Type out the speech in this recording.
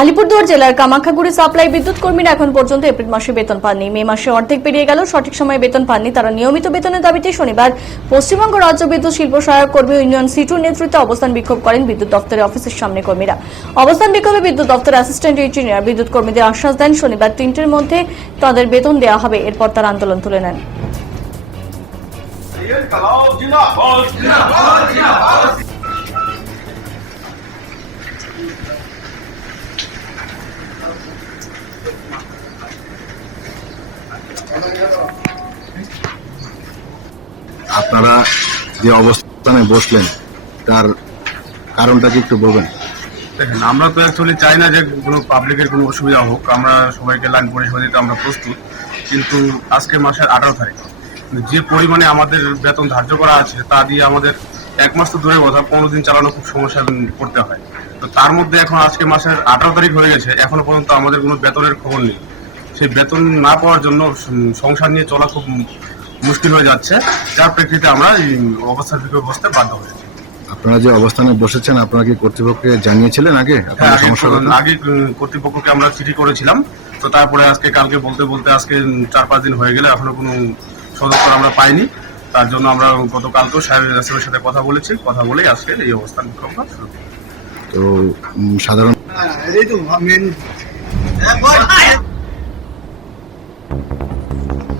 আলিপুরদুয়ার জেলার কামাখ্যাগুড়ি সাপ্লাই বিদ্যুৎ কর্মীরা এখন পর্যন্ত এপ্রিল মাসে বেতন পাননি। মে মাসে অর্ধেক পেরিয়ে গেল, সঠিক সময়ে বেতন পাননি তারা। নিয়মিত বেতনের দাবিতে শনিবার পশ্চিমবঙ্গ রাজ্য বিদ্যুৎ শিল্প সহায়ক কর্মী ইউনিয়ন সিটুর নেতৃত্বে অবস্থান বিক্ষোভ করেন বিদ্যুৎ দপ্তরের অফিসের সামনে কর্মীরা। অবস্থান বিক্ষোভে বিদ্যুৎ দপ্তরের অ্যাসিস্ট্যান্ট ইঞ্জিনিয়ার বিদ্যুৎ কর্মীদের আশ্বাস দেন শনিবার 3টের মধ্যে তাদের বেতন দেওয়া হবে। এরপর তারা আন্দোলন তুলে নেন। আপনারা যে অবস্থানে বসলেন তার কারণটা কি একটু বলবেন? দেখেন, আমরা তো অ্যাকচুয়ালি চাই না যে কোনো পাবলিকের কোনো অসুবিধা হোক। আমরা সবাইকে লাইন পরিষেবা দিতে আমরা প্রস্তুত, কিন্তু আজকে মাসের 18 তারিখ যে পরিমাণে আমাদের বেতন ধার্য করা আছে তা দিয়ে আমাদের এক মাস তো দূরের কথা, 15 দিন চালানো খুব সমস্যা করতে হয়। তো তার মধ্যে এখন আজকে মাসের 18 তারিখ হয়ে গেছে, এখনো পর্যন্ত আমাদের কোনো বেতনের খবর নেই। সেই বেতন না পাওয়ার জন্য সংসার নিয়ে চলা খুব মুশকিল হয়ে যাচ্ছে, যার প্রেক্ষিতে আমরা এই অবস্থান থেকে বসতে বাধ্য হয়েছি। আপনারা যে অবস্থানে বসেছেন আপনারা কি কর্তৃপক্ষকে জানিয়েছিলেন আগে? আগে কর্তৃপক্ষকে আমরা চিঠি করেছিলাম, তো তারপরে আজকে কালকে বলতে বলতে আজকে 4-5 দিন হয়ে গেলে এখনো কোনো সদস্য আমরা পাইনি। তার জন্য আমরা গতকালকেও সাহেবের সাথে কথা বলেছি, কথা বলেই আজকে এই অবস্থান বিক্ষোভটা শুরু। তো সাধারণ